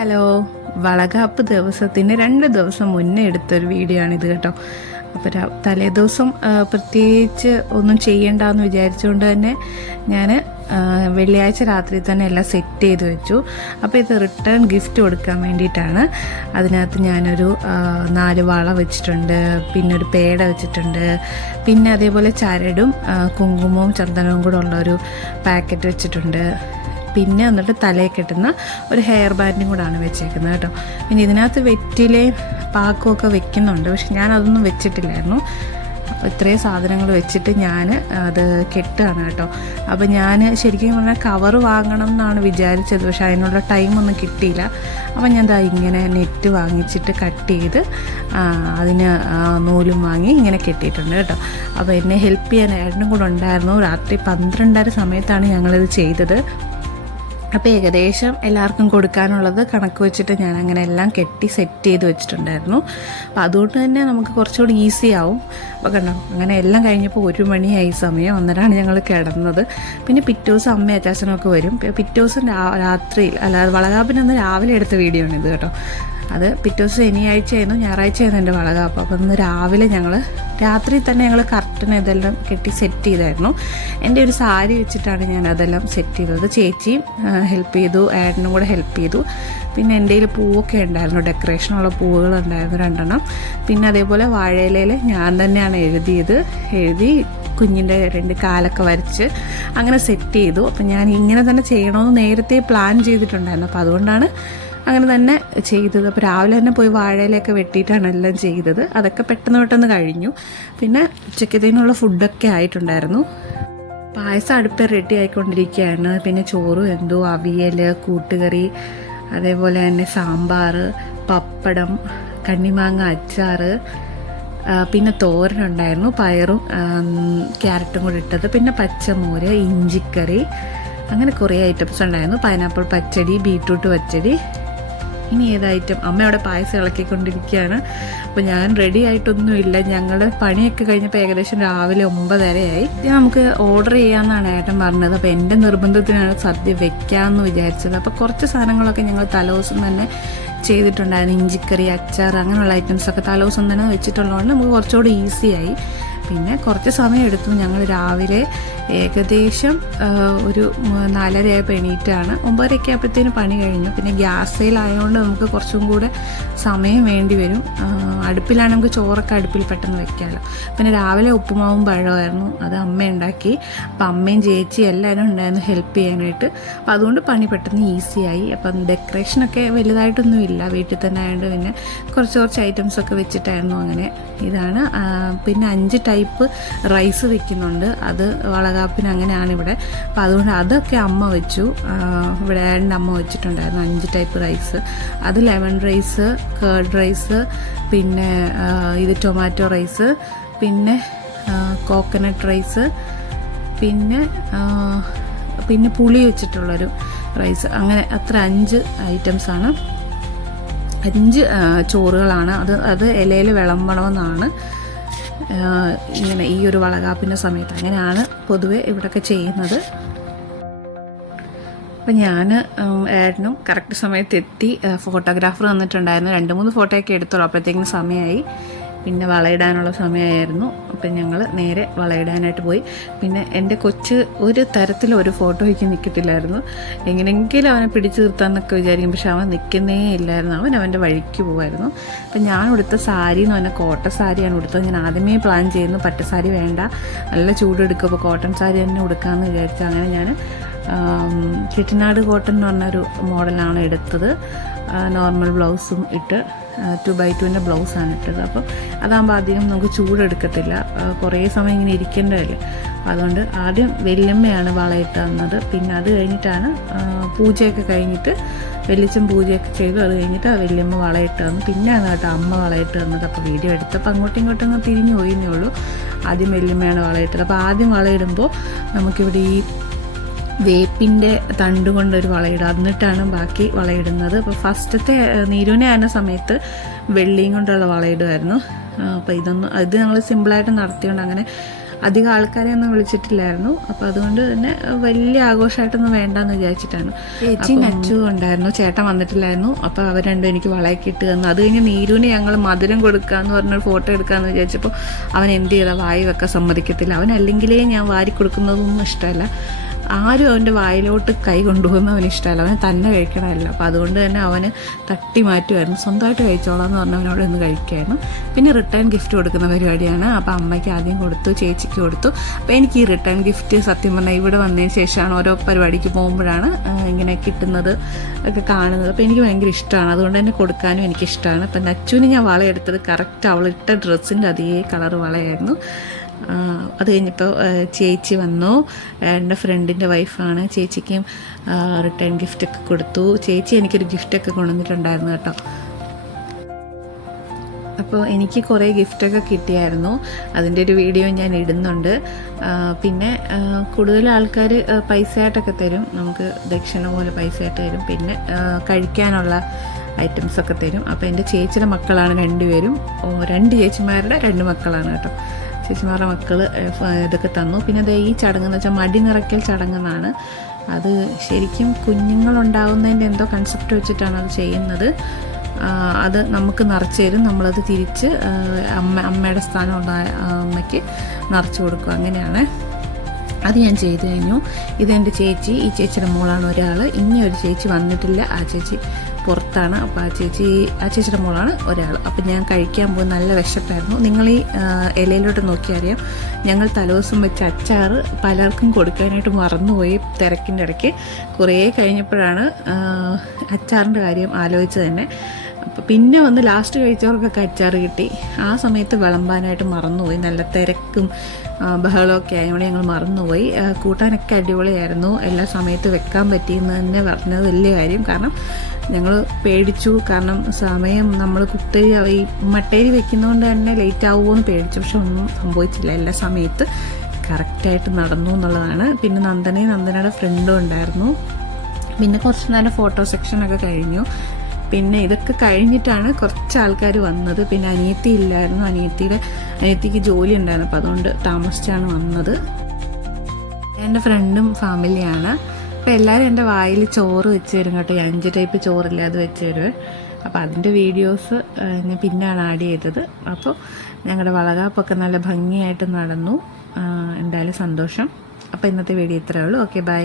Hello. Valakappu ദിവസത്തിന് രണ്ട് ദിവസം മുന്നേ എടുത്തൊരു വീഡിയോ ആണിത് കേട്ടോ. അപ്പോൾ തലേദിവസം പ്രത്യേകിച്ച് ഒന്നും ചെയ്യണ്ടെന്ന് വിചാരിച്ചുകൊണ്ട് തന്നെ ഞാൻ വെള്ളിയാഴ്ച രാത്രി തന്നെ എല്ലാം സെറ്റ് ചെയ്ത് വെച്ചു. അപ്പോൾ ഇത് റിട്ടേൺ ഗിഫ്റ്റ് കൊടുക്കാൻ വേണ്ടിയിട്ടാണ്. അതിനകത്ത് ഞാനൊരു നാല് വള വെച്ചിട്ടുണ്ട് പിന്നെ ഒരു പേട വെച്ചിട്ടുണ്ട് പിന്നെ അതേപോലെ ചരടും കുങ്കുമവും ചന്ദനവും കൂടെ ഉള്ളൊരു പാക്കറ്റ് വെച്ചിട്ടുണ്ട്. പിന്നെ എന്നിട്ട് തലയിൽ കെട്ടുന്ന ഒരു ഹെയർ ബാൻഡും കൂടാണ് വെച്ചേക്കുന്നത് കേട്ടോ. പിന്നെ ഇതിനകത്ത് വെറ്റിലെ പാക്കുമൊക്കെ വെക്കുന്നുണ്ട്. പക്ഷെ ഞാൻ അതൊന്നും വെച്ചിട്ടില്ലായിരുന്നു. അപ്പോൾ ഇത്രയും സാധനങ്ങൾ വെച്ചിട്ട് ഞാൻ അത് കെട്ടുകയാണ് കേട്ടോ. അപ്പോൾ ഞാൻ ശരിക്കും പറഞ്ഞാൽ കവർ വാങ്ങണം എന്നാണ് വിചാരിച്ചത്. പക്ഷെ അതിനുള്ള ടൈമൊന്നും കിട്ടിയില്ല. അപ്പോൾ ഞാൻ ദാ ഇങ്ങനെ നെറ്റ് വാങ്ങിച്ചിട്ട് കട്ട് ചെയ്ത് അതിന് നൂലും വാങ്ങി ഇങ്ങനെ കെട്ടിയിട്ടുണ്ട് കേട്ടോ. അപ്പോൾ എന്നെ ഹെൽപ്പ് ചെയ്യാൻ ഏട്ടനും കൂടെ ഉണ്ടായിരുന്നു. രാത്രി പന്ത്രണ്ടര സമയത്താണ് ഞങ്ങളിത് ചെയ്തത്. അപ്പോൾ ഏകദേശം എല്ലാവർക്കും കൊടുക്കാനുള്ളത് കണക്ക് വെച്ചിട്ട് ഞാൻ അങ്ങനെ എല്ലാം കെട്ടി സെറ്റ് ചെയ്ത് വെച്ചിട്ടുണ്ടായിരുന്നു. അപ്പോൾ അതുകൊണ്ട് തന്നെ നമുക്ക് കുറച്ചുകൂടി ഈസി ആവും. അപ്പോൾ കണ്ടോ അങ്ങനെ എല്ലാം കഴിഞ്ഞപ്പോൾ ഒരു മണിയായി സമയം. അന്നേരമാണ് ഞങ്ങൾ കിടന്നത്. പിന്നെ പിറ്റേ ദിവസം അമ്മയും അച്ചാച്ചനൊക്കെ വരും. പിറ്റേ ദിവസം രാത്രിയിൽ അല്ലാതെ വളകാപ്പിനൊന്ന് രാവിലെ എടുത്ത വീഡിയോ ആണ് ഇത് കേട്ടോ. അത് പിറ്റേ ദിവസം ശനിയാഴ്ചയായിരുന്നു ഞായറാഴ്ചയായിരുന്നു എന്റെ വളക അപ്പോൾ ഇന്ന് രാവിലെ ഞങ്ങൾ രാത്രി തന്നെ ഞങ്ങൾ കർട്ടൻ ഇതെല്ലാം കെട്ടി സെറ്റ് ചെയ്തായിരുന്നു. എന്റെ ഒരു സാരി വെച്ചിട്ടാണ് ഞാൻ അതെല്ലാം സെറ്റ് ചെയ്തത്. ചേച്ചിയും ഹെൽപ്പ് ചെയ്തു ആഡിനും കൂടെ ഹെൽപ്പ് ചെയ്തു. പിന്നെ എന്റെ കയ്യിൽ പൂവൊക്കെ ഉണ്ടായിരുന്നു ഡെക്കറേഷനുള്ള പൂവുകൾ ഉണ്ടായിരുന്നു രണ്ടെണ്ണം. പിന്നെ അതേപോലെ വാഴയിലയിൽ ഞാൻ തന്നെയാണ് എഴുതിയത്. എഴുതി കുഞ്ഞിന്റെ രണ്ട് കാലൊക്കെ വരച്ച് അങ്ങനെ സെറ്റ് ചെയ്തു. അപ്പം ഞാൻ ഇങ്ങനെ തന്നെ ചെയ്യണമെന്ന് നേരത്തെ പ്ലാൻ ചെയ്തിട്ടുണ്ടായിരുന്നു. അപ്പോൾ അതുകൊണ്ടാണ് അങ്ങനെ തന്നെ ചെയ്തത്. അപ്പോൾ രാവിലെ തന്നെ പോയി വാഴയിലൊക്കെ വെട്ടിയിട്ടാണ് എല്ലാം ചെയ്തത്. അതൊക്കെ പെട്ടെന്ന് പെട്ടെന്ന് കഴിഞ്ഞു. പിന്നെ ഉച്ചക്കത്തേനുള്ള ഫുഡൊക്കെ ആയിട്ടുണ്ടായിരുന്നു. പായസം അടുപ്പ് റെഡി ആയിക്കൊണ്ടിരിക്കുകയാണ്. പിന്നെ ചോറും എന്തോ അവിയൽ കൂട്ടുകറി അതേപോലെ തന്നെ സാമ്പാർ പപ്പടം കണ്ണിമാങ്ങ അച്ചാർ പിന്നെ തോരനുണ്ടായിരുന്നു പയറും ക്യാരറ്റും കൂടി ഇട്ടത്. പിന്നെ പച്ചമോര് ഇഞ്ചിക്കറി അങ്ങനെ കുറേ ഐറ്റംസ് ഉണ്ടായിരുന്നു. പൈനാപ്പിൾ പച്ചടി ബീട്രൂട്ട് പച്ചടി ഇനി ഏത് ഐറ്റം അമ്മ അവിടെ പായസം ഇളക്കിക്കൊണ്ടിരിക്കുകയാണ്. അപ്പോൾ ഞാൻ റെഡി ആയിട്ടൊന്നുമില്ല. ഞങ്ങളുടെ പണിയൊക്കെ കഴിഞ്ഞപ്പോൾ ഏകദേശം രാവിലെ ഒമ്പതരയായി. നമുക്ക് ഓർഡർ ചെയ്യാമെന്നാണ് ഏട്ടൻ പറഞ്ഞത്. അപ്പോൾ എന്റെ നിർബന്ധത്തിനാണ് സദ്യ വെക്കാമെന്ന് വിചാരിച്ചത്. അപ്പോൾ കുറച്ച് സാധനങ്ങളൊക്കെ ഞങ്ങൾ തലേദിവസം തന്നെ ചെയ്തിട്ടുണ്ടായിരുന്നു. ഇഞ്ചിക്കറി അച്ചാർ അങ്ങനെയുള്ള ഐറ്റംസൊക്കെ തലേദിവസം തന്നെ വെച്ചിട്ടുള്ളതുകൊണ്ട് നമുക്ക് കുറച്ചുകൂടി ഈസിയായി പിന്നെ കുറച്ച് സമയം എടുത്തു. ഞങ്ങൾ രാവിലെ ഏകദേശം ഒരു നാലരയായപ്പോൾ എണീറ്റാണ്. ഒമ്പതരയൊക്കെ ആയപ്പോഴത്തേന് പണി കഴിഞ്ഞു. പിന്നെ ഗ്യാസ് സെയിലായതുകൊണ്ട് നമുക്ക് കുറച്ചും കൂടെ സമയം വേണ്ടി വരും. അടുപ്പിലാണ് നമുക്ക് ചോറൊക്കെ അടുപ്പിൽ പെട്ടെന്ന് വെക്കാമല്ലോ പിന്നെ രാവിലെ ഉപ്പുമാവും പഴമായിരുന്നു. അത് അമ്മ ഉണ്ടാക്കി. അപ്പം അമ്മയും ചേച്ചി എല്ലാവരും ഉണ്ടായിരുന്നു ഹെൽപ്പ് ചെയ്യാനായിട്ട്. അപ്പം അതുകൊണ്ട് പണി പെട്ടെന്ന് ഈസിയായി. അപ്പം ഡെക്കറേഷനൊക്കെ വലുതായിട്ടൊന്നും ഇല്ല. വീട്ടിൽ തന്നെ ആയതുകൊണ്ട് പിന്നെ കുറച്ച് കുറച്ച് ഐറ്റംസ് ഒക്കെ വെച്ചിട്ടായിരുന്നു അങ്ങനെ. ഇതാണ് പിന്നെ അഞ്ച് ടൈപ്പ് റൈസ് വെക്കുന്നുണ്ട്. അത് വളകാപ്പിന് അങ്ങനെയാണ് ഇവിടെ. അപ്പോൾ അതുകൊണ്ട് അതൊക്കെ അമ്മ വെച്ചു. ഇവിടെ രണ്ട് അമ്മ വെച്ചിട്ടുണ്ടായിരുന്നു അഞ്ച് ടൈപ്പ് റൈസ് അത് ലെമൺ റൈസ് കേർഡ് റൈസ് പിന്നെ ഇത് ടൊമാറ്റോ റൈസ് പിന്നെ കോക്കനട്ട് റൈസ് പിന്നെ പിന്നെ പുളി വെച്ചിട്ടുള്ളൊരു റൈസ് അങ്ങനെ അത്ര അഞ്ച് ഐറ്റംസാണ് അഞ്ച് ചോറുകളാണ്. അത് അത് ഇലയിൽ വിളമ്പണമെന്നാണ് ഇങ്ങനെ ഈ ഒരു വളകാപ്പിന്റെ സമയത്ത് അങ്ങനെയാണ് പൊതുവെ ഇവിടെയൊക്കെ ചെയ്യുന്നത്. അപ്പം ഞാൻ ഏട്ടനും കറക്റ്റ് സമയത്ത് എത്തി ഫോട്ടോഗ്രാഫർ വന്നിട്ടുണ്ടായിരുന്നു. രണ്ട് മൂന്ന് ഫോട്ടോയൊക്കെ എടുത്തോളൂ അപ്പോഴത്തേക്കും സമയമായി പിന്നെ വളയിടാനുള്ള സമയമായിരുന്നു. അപ്പം ഞങ്ങൾ നേരെ വളയിടാനായിട്ട് പോയി. പിന്നെ എന്റെ കൊച്ച് ഒരു തരത്തിലും ഒരു ഫോട്ടോയ്ക്ക് നിൽക്കത്തില്ലായിരുന്നു എങ്ങനെയെങ്കിലും അവനെ പിടിച്ചു നിർത്താമെന്നൊക്കെ വിചാരിക്കും. പക്ഷെ അവൻ നിൽക്കുന്നേ ഇല്ലായിരുന്നു. അവൻ അവന്റെ വഴിക്ക് പോകുമായിരുന്നു അപ്പം ഞാൻ ഉടുത്ത സാരി എന്ന് പറഞ്ഞാൽ കോട്ടൺ സാരിയാണ് ഉടുത്തത്. ഞാൻ ആദ്യമേ പ്ലാൻ ചെയ്യുന്നു പട്ടുസാരി വേണ്ട നല്ല ചൂടെടുക്കും അപ്പോൾ കോട്ടൺ സാരി തന്നെ ഉടുക്കാമെന്ന് വിചാരിച്ചു അങ്ങനെ ഞാൻ ചെട്ടിനാട് കോട്ടൺ എന്ന് പറഞ്ഞൊരു മോഡലാണ് എടുത്തത്. നോർമൽ ബ്ലൗസും ഇട്ട് ടു ബൈ ടുവിന്റെ ബ്ലൗസാണ് ഇട്ടത്. അപ്പോൾ അതാകുമ്പോൾ അധികം നമുക്ക് ചൂടെടുക്കത്തില്ല. കുറേ സമയം ഇങ്ങനെ ഇരിക്കേണ്ടതല്ലേ അതുകൊണ്ട് ആദ്യം വെല്ലമ്മയാണ് വളയിട്ട് തന്നത്. പിന്നെ അത് കഴിഞ്ഞിട്ടാണ് പൂജയൊക്കെ കഴിഞ്ഞിട്ട് വെല്ലിച്ചും പൂജയൊക്കെ ചെയ്തു. അത് കഴിഞ്ഞിട്ട് ആ വെല്ലമ്മ വളയിട്ട് തന്നു. പിന്നെയാണ് കേട്ടോ അമ്മ വളയിട്ട് തന്നത്. അപ്പോൾ വീഡിയോ എടുത്തപ്പോൾ അങ്ങോട്ടും ഇങ്ങോട്ടും അങ്ങ് തിരിഞ്ഞു പോയിന്നേ ഉള്ളൂ. ആദ്യം വെല്ലമ്മയാണ് വളയിട്ടത് അപ്പോൾ ആദ്യം വളയിടുമ്പോൾ നമുക്കിവിടെ ഈ വേപ്പിന്റെ തണ്ട് കൊണ്ടൊരു വളയിടുക. എന്നിട്ടാണ് ബാക്കി വളയിടുന്നത്. അപ്പോൾ ഫസ്റ്റത്തെ നീരുവിനെ ആയിരുന്ന സമയത്ത് വെള്ളിയും കൊണ്ടുള്ള വളയിടുമായിരുന്നു. അപ്പോൾ ഇതൊന്നും ഇത് ഞങ്ങൾ സിമ്പിളായിട്ട് നടത്തിയോണ്ട് അങ്ങനെ അധികം ആൾക്കാരെ ഒന്നും വിളിച്ചിട്ടില്ലായിരുന്നു. അപ്പോൾ അതുകൊണ്ട് തന്നെ വലിയ ആഘോഷമായിട്ടൊന്നും വേണ്ടെന്ന് വിചാരിച്ചിട്ടാണ്. ചേച്ചി നച്ചു ഉണ്ടായിരുന്നു. ചേട്ടൻ വന്നിട്ടില്ലായിരുന്നു. അപ്പോൾ അവർ രണ്ടും എനിക്ക് വളയൊക്കെ ഇട്ട് തന്നു. അത് കഴിഞ്ഞ് നീരുവിന് ഞങ്ങൾ മധുരം കൊടുക്കാന്ന് പറഞ്ഞൊരു ഫോട്ടോ എടുക്കാമെന്ന് വിചാരിച്ചപ്പോൾ അവൻ എന്ത് ചെയ്താൽ വായി വെക്കാൻ സമ്മതിക്കത്തില്ല. അവൻ അല്ലെങ്കിലേ ഞാൻ വാരി കൊടുക്കുന്നതൊന്നും ഇഷ്ടമല്ല. ആരും അവന്റെ വായിലോട്ട് കൈ കൊണ്ടുപോകുന്ന അവന് ഇഷ്ടമല്ല. അവന് തന്നെ കഴിക്കണമല്ലോ. അപ്പോൾ അതുകൊണ്ട് തന്നെ അവന് തട്ടി മാറ്റുമായിരുന്നു. സ്വന്തമായിട്ട് കഴിച്ചോളാം എന്ന് പറഞ്ഞവനോട് ഒന്ന് കഴിക്കുമായിരുന്നു പിന്നെ റിട്ടേൺ ഗിഫ്റ്റ് കൊടുക്കുന്ന പരിപാടിയാണ്. അപ്പോൾ അമ്മയ്ക്ക് ആദ്യം കൊടുത്തു ചേച്ചിക്ക് കൊടുത്തു. അപ്പോൾ എനിക്ക് ഈ റിട്ടേൺ ഗിഫ്റ്റ് സത്യം പറഞ്ഞാൽ ഇവിടെ വന്നതിന് ശേഷമാണ് ഓരോ പരിപാടിക്ക് പോകുമ്പോഴാണ് ഇങ്ങനെ കിട്ടുന്നത് ഒക്കെ കാണുന്നത്. അപ്പോൾ എനിക്ക് ഭയങ്കര ഇഷ്ടമാണ്. അതുകൊണ്ട് തന്നെ കൊടുക്കാനും എനിക്കിഷ്ടമാണ്. അപ്പം നച്ചുവിന് ഞാൻ വളയെടുത്തത് കറക്റ്റ് അവളിട്ട ഡ്രസ്സിന്റെ അതേ കളർ വളയായിരുന്നു. അത് കഴിഞ്ഞപ്പോൾ ചേച്ചി വന്നു. എന്റെ ഫ്രണ്ടിന്റെ വൈഫാണ്. ചേച്ചിക്കും റിട്ടേൺ ഗിഫ്റ്റൊക്കെ കൊടുത്തു. ചേച്ചി എനിക്കൊരു ഗിഫ്റ്റൊക്കെ കൊണ്ടുവന്നിട്ടുണ്ടായിരുന്നു കേട്ടോ. അപ്പോൾ എനിക്ക് കുറേ ഗിഫ്റ്റൊക്കെ കിട്ടിയായിരുന്നു. അതിന്റെ ഒരു വീഡിയോ ഞാൻ ഇടുന്നുണ്ട്. പിന്നെ കൂടുതൽ ആൾക്കാർ പൈസ ആയിട്ടൊക്കെ തരും. നമുക്ക് ദക്ഷിണ പോലെ പൈസ ആയിട്ട് തരും. പിന്നെ കഴിക്കാനുള്ള ഐറ്റംസൊക്കെ തരും. അപ്പോൾ എന്റെ ചേച്ചിയുടെ മക്കളാണ് രണ്ടുപേരും. രണ്ട് ചേച്ചിമാരുടെ രണ്ട് മക്കളാണ് കേട്ടോ. ചേച്ചിമാരുടെ മക്കൾ ഇതൊക്കെ തന്നു. പിന്നെ അതേ ഈ ചടങ്ങ് എന്ന് വെച്ചാൽ മടി നിറയ്ക്കൽ ചടങ്ങെന്നാണ്. അത് ശരിക്കും കുഞ്ഞുങ്ങളുണ്ടാവുന്നതിന്റെ എന്തോ കൺസെപ്റ്റ് വെച്ചിട്ടാണ് അത് ചെയ്യുന്നത്. അത് നമുക്ക് നിറച്ച് തരും. നമ്മളത് തിരിച്ച് അമ്മ അമ്മയുടെ സ്ഥാനമുള്ള ഉണ്ടായ അമ്മയ്ക്ക് നിറച്ച് കൊടുക്കും. അങ്ങനെയാണ്. അത് ഞാൻ ചെയ്തു കഴിഞ്ഞു. ഇതെന്റെ ചേച്ചി ഈ ചേച്ചിയുടെ മോളാണ് ഒരാൾ ഇനി ഒരു ചേച്ചി വന്നിട്ടില്ല. ആ ചേച്ചി പുറത്താണ്. അപ്പോൾ ആ ചേച്ചി ആ ചേച്ചിയുടെ മോളാണ് ഒരാൾ അപ്പോൾ ഞാൻ കഴിക്കാൻ പോയി നല്ല വിശപ്പായിരുന്നു. നിങ്ങൾ ഈ ഇലയിലോട്ട് നോക്കിയറിയാം ഞങ്ങൾ തലേദിവസം വെച്ച അച്ചാർ പലർക്കും കൊടുക്കാനായിട്ട് മറന്നുപോയി തിരക്കിന്റെ ഇടയ്ക്ക്. കുറേ കഴിഞ്ഞപ്പോഴാണ് അച്ചാറിന്റെ കാര്യം ആലോചിച്ച് തന്നെ. അപ്പോൾ പിന്നെ വന്ന് ലാസ്റ്റ് കഴിച്ചവർക്കൊക്കെ അച്ചാർ കിട്ടി. ആ സമയത്ത് വിളമ്പാനായിട്ട് മറന്നുപോയി. നല്ല തിരക്കും ബഹളമൊക്കെ ആയതുകൊണ്ട് ഞങ്ങൾ മറന്നുപോയി. കൂട്ടാനൊക്കെ അടിപൊളിയായിരുന്നു. എല്ലാ സമയത്ത് വെക്കാൻ പറ്റിയെന്ന് തന്നെ പറഞ്ഞത് വലിയ കാര്യം. കാരണം ഞങ്ങൾ പേടിച്ചു. കാരണം സമയം നമ്മൾ കുത്തരി ഈ മട്ടേരി വെക്കുന്നതുകൊണ്ട് തന്നെ ലേറ്റ് ആവുമോ എന്ന് പേടിച്ചു. പക്ഷെ ഒന്നും സംഭവിച്ചില്ല. എല്ലാ സമയത്ത് കറക്റ്റായിട്ട് നടന്നു എന്നുള്ളതാണ്. പിന്നെ നന്ദനയും നന്ദനയുടെ ഫ്രണ്ടും ഉണ്ടായിരുന്നു. പിന്നെ കുറച്ച് നേരം ഫോട്ടോ സെക്ഷനൊക്കെ കഴിഞ്ഞു. പിന്നെ ഇതൊക്കെ കഴിഞ്ഞിട്ടാണ് കുറച്ച് ആൾക്കാർ വന്നത്. പിന്നെ അനിയത്തി ഇല്ലായിരുന്നു. അനിയത്തിയുടെ അനിയത്തിക്ക് ജോലി ഉണ്ടായിരുന്നു. അപ്പോൾ അതുകൊണ്ട് താമസിച്ചാണ് വന്നത്. എന്റെ ഫ്രണ്ടും ഫാമിലിയാണ്. അപ്പോൾ എല്ലാവരും എന്റെ വായിൽ ചോറ് വെച്ച് തരും കേട്ടോ. അഞ്ച് ടൈപ്പ് ചോറില്ലാതെ വെച്ച് തരുവേ. അപ്പോൾ അതിന്റെ വീഡിയോസ് ഞാൻ പിന്നാണ് ആഡ് ചെയ്തത്. അപ്പോൾ ഞങ്ങളുടെ വളകാപ്പൊക്കെ നല്ല ഭംഗിയായിട്ട് നടന്നു. എന്തായാലും സന്തോഷം. അപ്പോൾ ഇന്നത്തെ വീഡിയോ ഇത്രയേ ഉള്ളൂ. Okay bye.